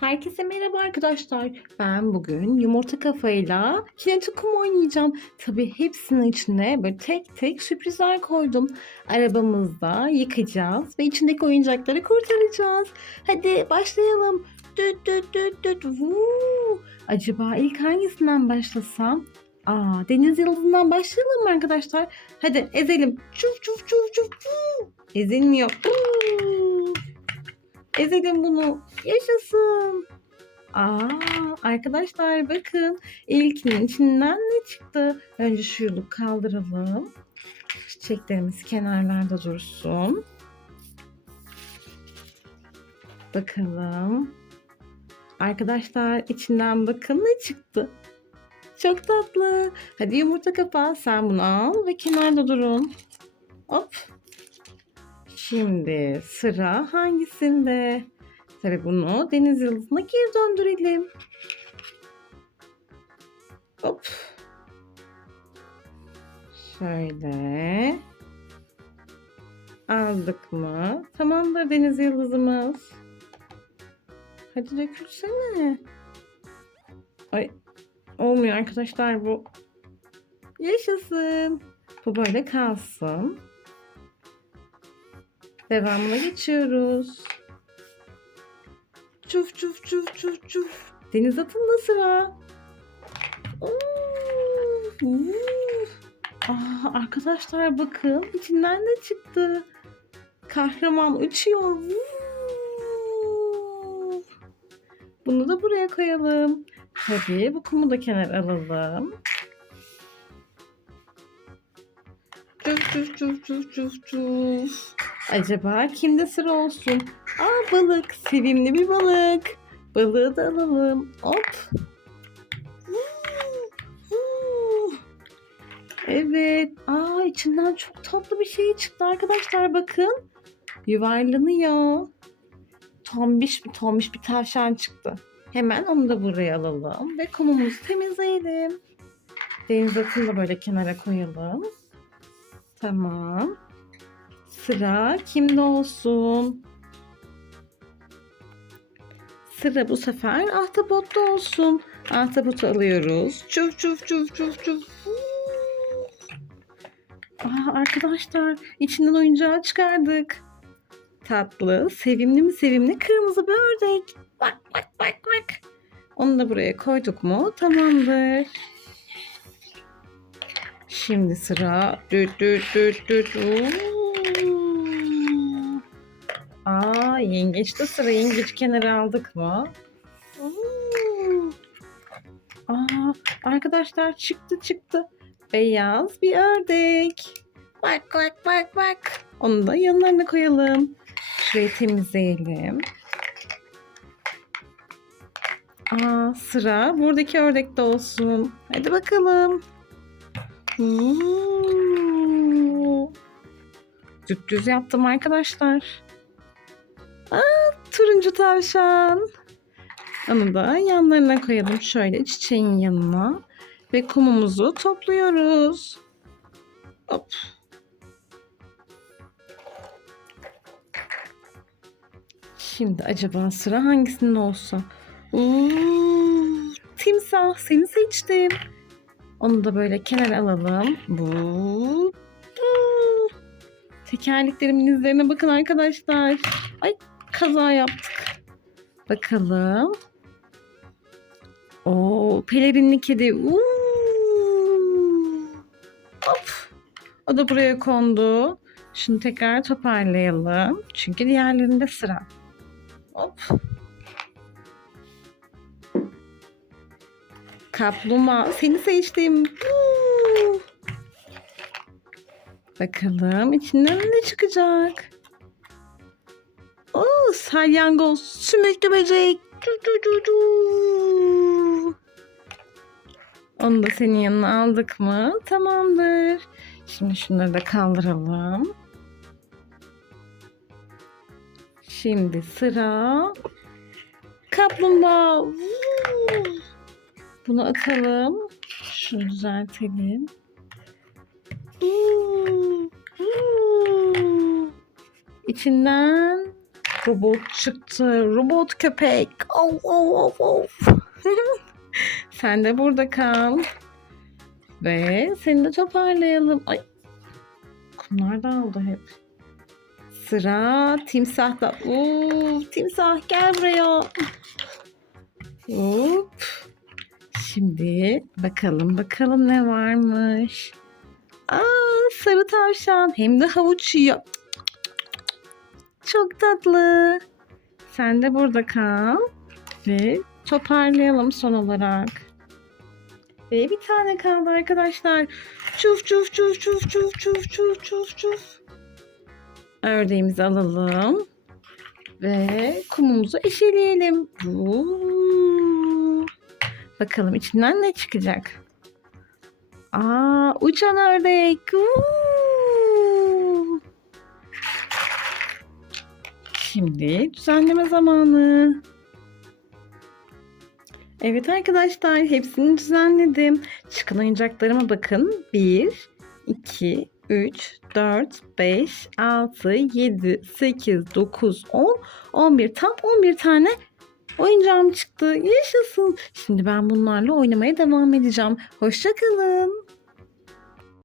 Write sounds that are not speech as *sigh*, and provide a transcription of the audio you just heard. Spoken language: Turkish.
Herkese merhaba arkadaşlar. Ben bugün yumurta kafayla kinetikum oynayacağım. Tabii hepsinin içine böyle tek tek sürprizler koydum. Arabamızda yıkacağız ve içindeki oyuncakları kurtaracağız. Hadi başlayalım. Düt düt düt düt. Vuu. Acaba ilk hangisinden başlasam? Aa, deniz yıldızından başlayalım mı arkadaşlar? Hadi ezelim. Çuf çuf çuf çuf çuf. Ezilmiyor. Uuu. Ezelim bunu. Yaşasın. Aa, arkadaşlar bakın. İlkinin içinden ne çıktı? Önce şu yolu kaldıralım. Çiçeklerimiz kenarlarda dursun. Bakalım. Arkadaşlar içinden bakın ne çıktı. Çok tatlı. Hadi yumurta kapağı sen bunu al ve kenarda durun. Hop. Şimdi sıra hangisinde? Tabii bunu deniz yıldızına geri döndürelim. Hop. Şöyle. Aldık mı? Tamamdır deniz yıldızımız. Hadi dökülsene. Ay olmuyor arkadaşlar bu. Yaşasın. Bu böyle kalsın. Devamına geçiyoruz. Çuf çuf çuf çuf çuf. Deniz atında sıra. Aa, arkadaşlar bakın içinden ne çıktı? Kahraman uçuyor. Bunu da buraya koyalım. Tabii bu kumu da kenar alalım. Çuf çuf çuf çuf çuf çuf. Acaba kimde sıra olsun? Aa balık. Sevimli bir balık. Balığı da alalım. Hop. Evet. Aa içinden çok tatlı bir şey çıktı arkadaşlar bakın. Yuvarlanıyor. Tombiş tombiş bir tavşan çıktı. Hemen onu da buraya alalım ve kumumuzu temizleyelim. Deniz atını da böyle kenara koyalım. Tamam. Sıra kimde olsun? Sıra bu sefer ahtapotta olsun. Ahtapotu alıyoruz. Çuf çuf çuf çuf çuf. Aa, arkadaşlar içinden oyuncağı çıkardık. Tatlı, sevimli mi sevimli kırmızı bir ördek. Bak bak bak bak. Onu da buraya koyduk mu? Tamamdır. Şimdi sıra düt düt düt düt. Uuu. Yengeçte sıra yengeç kenara aldık mı? Uuu. Aa arkadaşlar çıktı çıktı. Beyaz bir ördek. Bak bak bak bak. Onu da yanlarına koyalım. Şurayı temizleyelim. Aa sıra buradaki ördekte olsun. Hadi bakalım. Hmm. Düz düz yaptım arkadaşlar. Turuncu tavşan. Onu da yanlarına koyalım şöyle çiçeğin yanına. Ve kumumuzu topluyoruz. Hop. Şimdi acaba sıra hangisinde olsa? Uuu, timsah seni seçtim. Onu da böyle kenara alalım. Bu. Tekerleklerimin izlerine bakın arkadaşlar. Ay kaza yaptık. Bakalım. O pelerinli kedi. Uuu. Hop. O da buraya kondu. Şunu tekrar toparlayalım. Çünkü diğerlerinde sıra. Hop. Kaplumbağa seni seçtim. Huu. Bakalım içinden ne çıkacak? Salyangoz, sümüklü böcek. Onu da senin yanına aldık mı? Tamamdır. Şimdi şunları da kaldıralım. Şimdi sıra kaplumbağa. Bunu atalım. Şunu düzeltelim. İçinden Robot çıktı. Robot köpek. Of of of of. *laughs* Sen de burada kal. Ve seni de toparlayalım. Ay. Kumlar dağıldı hep. Sıra timsahta. Uf, timsah gel buraya. Hop. Şimdi bakalım bakalım ne varmış. Aa sarı tavşan hem de havuç yiyor. Çok tatlı. Sen de burada kal. Ve toparlayalım son olarak. Ve bir tane kaldı arkadaşlar. Çuf çuf çuf çuf çuf çuf çuf çuf çuf. Ördeğimizi alalım. Ve kumumuzu eşeleyelim. Bakalım içinden ne çıkacak. Aa, uçan ördek. Vuu. Şimdi düzenleme zamanı. Evet arkadaşlar hepsini düzenledim. Çıkan oyuncaklarıma bakın. 1, 2, 3, 4, 5, 6, 7, 8, 9, 10, 11. Tam 11 tane oyuncağım çıktı. Yaşasın. Şimdi ben bunlarla oynamaya devam edeceğim. Hoşçakalın.